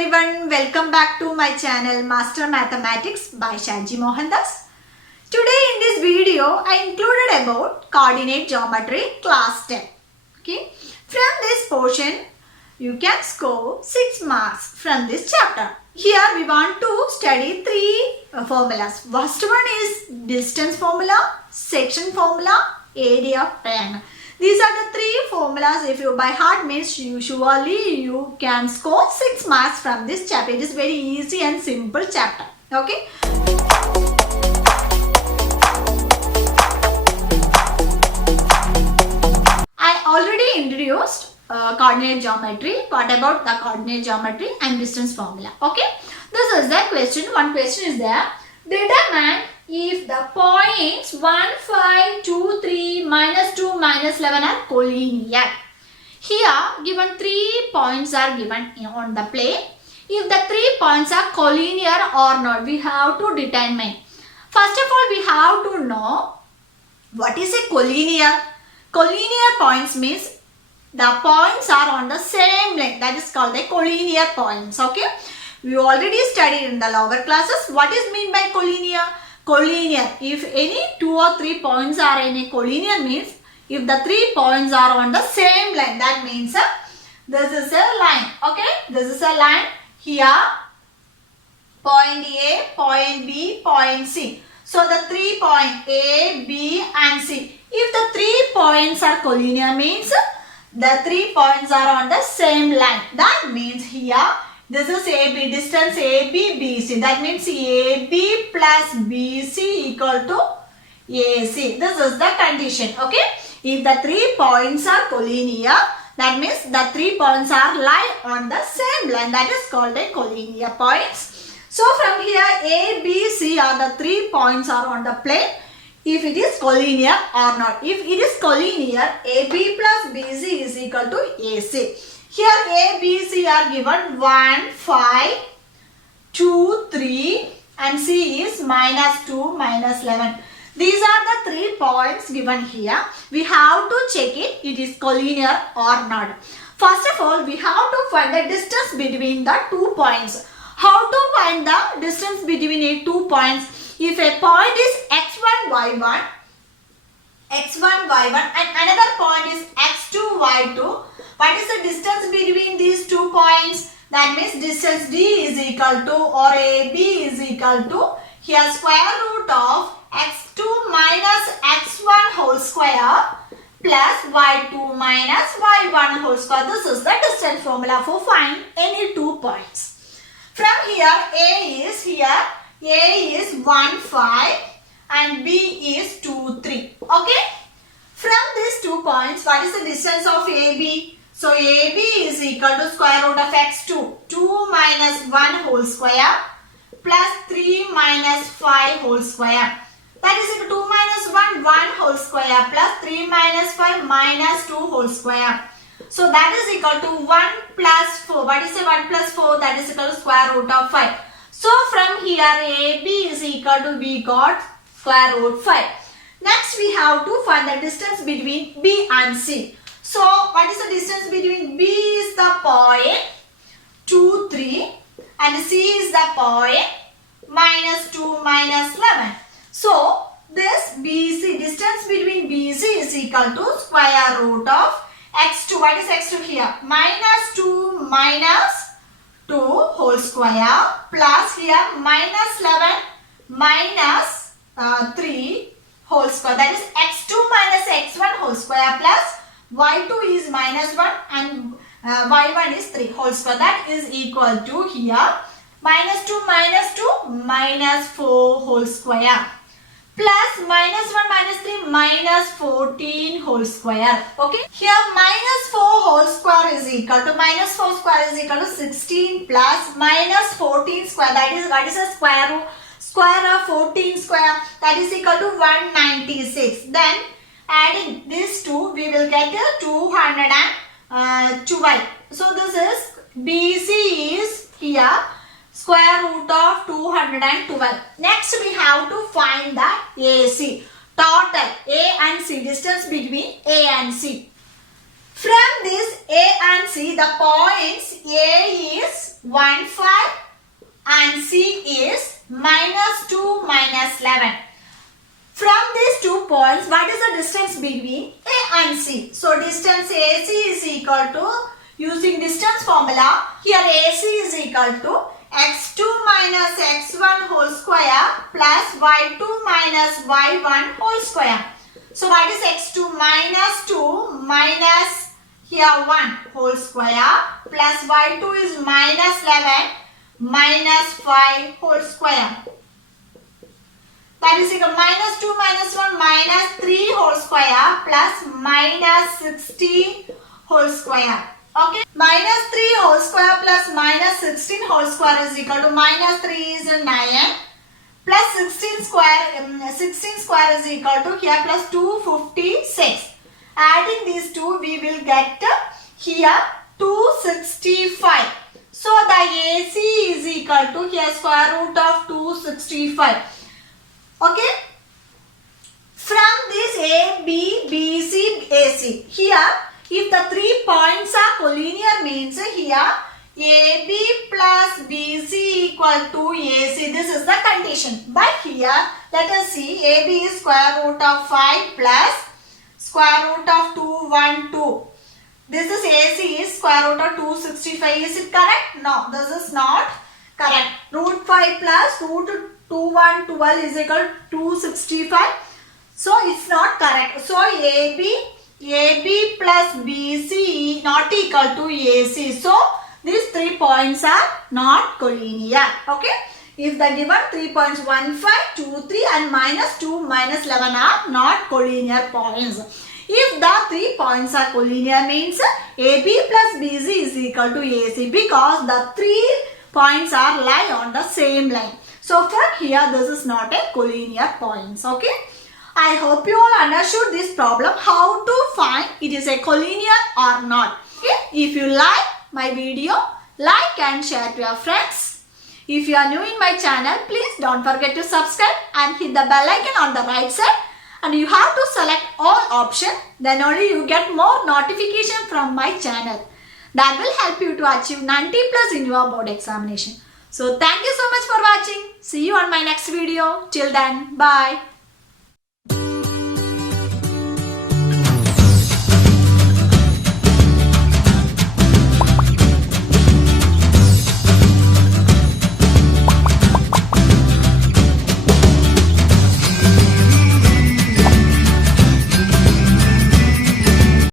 everyone, welcome back to my channel Master Mathematics by Shaiji Mohandas. Today in this video I included about coordinate geometry class 10. Okay, from this portion you can score 6 marks from this chapter. Here we want to study 3 formulas. First one is distance formula, section formula, area of triangle. These are the 3 formulas. If you by heart means usually you can score 6 marks from this chapter. It is very easy and simple chapter. Okay. I already introduced coordinate geometry. What about the coordinate geometry and distance formula? Okay. This is the question. One question is there. Determine if the points 1, 5, 2, 3, minus 2, minus 11 are collinear. Here given 3 points are given on the plane. If the 3 points are collinear or not, we have to determine. First of all, we have to know what is a collinear. Collinear points means the points are on the same line. That is called the collinear points. Okay. We already studied in the lower classes. What is meant by collinear? Collinear. If any 2 or 3 points are in a collinear means if the 3 points are on the same line, that means this is a line. Okay. This is a line. Here point A, point B, point C. So the 3 points A, B and C. If the 3 points are collinear means the 3 points are on the same line. That means here this is AB, distance AB, BC. That means AB plus BC equal to AC. This is the condition. Okay. If the 3 points are collinear, that means the 3 points are lie on the same line. That is called a collinear points. So from here A, B, C are the 3 points are on the plane. If it is collinear or not. If it is collinear, AB plus BC is equal to AC. Here A, B, C are given 1, 5, 2, 3 and C is minus 2, minus 11. These are the 3 points given here. We have to check it is collinear or not. First of all, we have to find the distance between the 2 points. How to find the distance between 2 points? If a point is x1, y1, and another point is x2, y2, what is the distance between these 2 points? That means distance D is equal to or AB is equal to here square root of x2 minus x1 whole square plus y2 minus y1 whole square. This is the distance formula for find any 2 points. From here A is 1, 5 and B is 2, 3. Okay. From these 2 points, what is the distance of AB? So AB is equal to square root of x2, 2 minus 1 whole square plus 3 minus 5 whole square. That is equal to 2 minus 1, 1 whole square plus 3 minus 5 minus 2 whole square. So that is equal to 1 plus 4. What is 1 plus 4? That is equal to square root of 5. So from here AB is equal to we got square root 5. Next we have to find the distance between B and C. So what is the distance between B is the point 2, 3 and C is the point minus 2, minus 11. So this BC, distance between BC is equal to square root of x2. What is x2 here? Minus 2 minus 2 whole square plus here minus 11 minus 3 whole square. That is x2 minus x1 whole square plus y2 is minus 1 and y1 is 3 whole square. That is equal to here minus 2 minus 4 whole square plus minus 1 minus 3 minus 14 whole square. Okay. Here minus 4 whole square is equal to minus 4 square is equal to 16 plus minus 14 square. That is what is a square root? Square of 14 square, that is equal to 196. Then adding these two we will get 212. So this is BC is here square root of 212. Next we have to find the AC, total A and C, distance between A and C. From this A and C, the points A is 1, 5 and C is minus 2, minus 11. From these 2 points, what is the distance between A and C? So, distance AC is equal to, using distance formula, here AC is equal to x2 minus x1 whole square plus y2 minus y1 whole square. So, what is x2? Minus 2 minus here 1 whole square plus y2 is minus 11 minus 5 whole square. That is equal to minus 2 minus 1 minus 3 whole square plus minus 16 whole square. Okay. Minus 3 whole square plus minus 16 whole square is equal to minus 3 is 9 plus 16 square is equal to here plus 256. Adding these two we will get here 265. So the AC is equal to here square root of 265. Okay. From this A, B, B, C, AC. Here, if the 3 points are collinear means here AB plus BC equal to AC. This is the condition. But here, let us see AB is square root of 5 plus square root of 212. This is AC is square root of 265. Is it correct? No, this is not correct. Root 5 plus root 212 is equal to 265. So, it's not correct. So, AB plus BC not equal to AC. So, these 3 points are not collinear. Okay. If the given 3 points 1, 5, 2, 3 and minus 2, minus 11 are not collinear points. If the 3 points are collinear means AB plus BC is equal to AC because the 3 points are lie on the same line. So from here this is not a collinear points. Okay. I hope you all understood this problem how to find it is a collinear or not. Okay. If you like my video, like and share to your friends. If you are new in my channel, please don't forget to subscribe and hit the bell icon on the right side. And you have to select all options, then only you get more notification from my channel. That will help you to achieve 90 plus in your board examination. So thank you so much for watching. See you on my next video. Till then, bye.